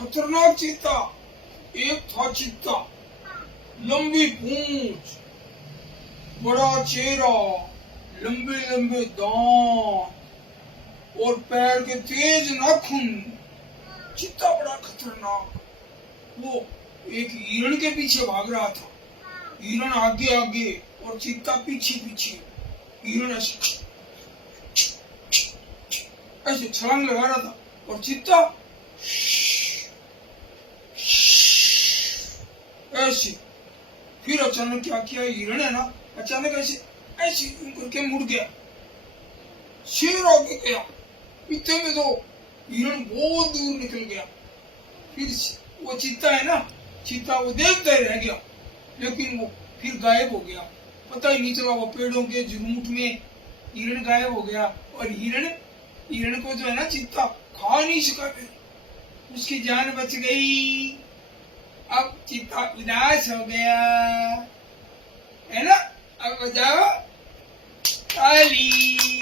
खतरनाक चीता। एक था चीता, लंबी पूंछ, बड़ा चेहरा, लंबे लंबे दांत और पैर के तेज नाखून। चीता बड़ा खतरनाक। वो एक हिरण के पीछे भाग रहा था। हिरण आगे आगे और चीता पीछे पीछे। हिरण ऐसे छलांग लगा रहा था और चीता ऐसे। फिर अचानक क्या किया, हिरण है ना, अचानक ऐसे ऐसे करके मुड़ गया। शेर आगे गया, इतने में तो हिरण बहुत दूर निकल गया। फिर वो चीता है ना, चीता वो देखता ही रह गया, लेकिन वो फिर गायब हो गया। पता ही नहीं चला, वो पेड़ों के झुरमुट में हिरण गायब हो गया। और हिरण को जो है ना चीता खा नहीं सका, फिर उसकी जान बच गई। अब चीता उदास हो गया है ना। अब बजाओ ताली।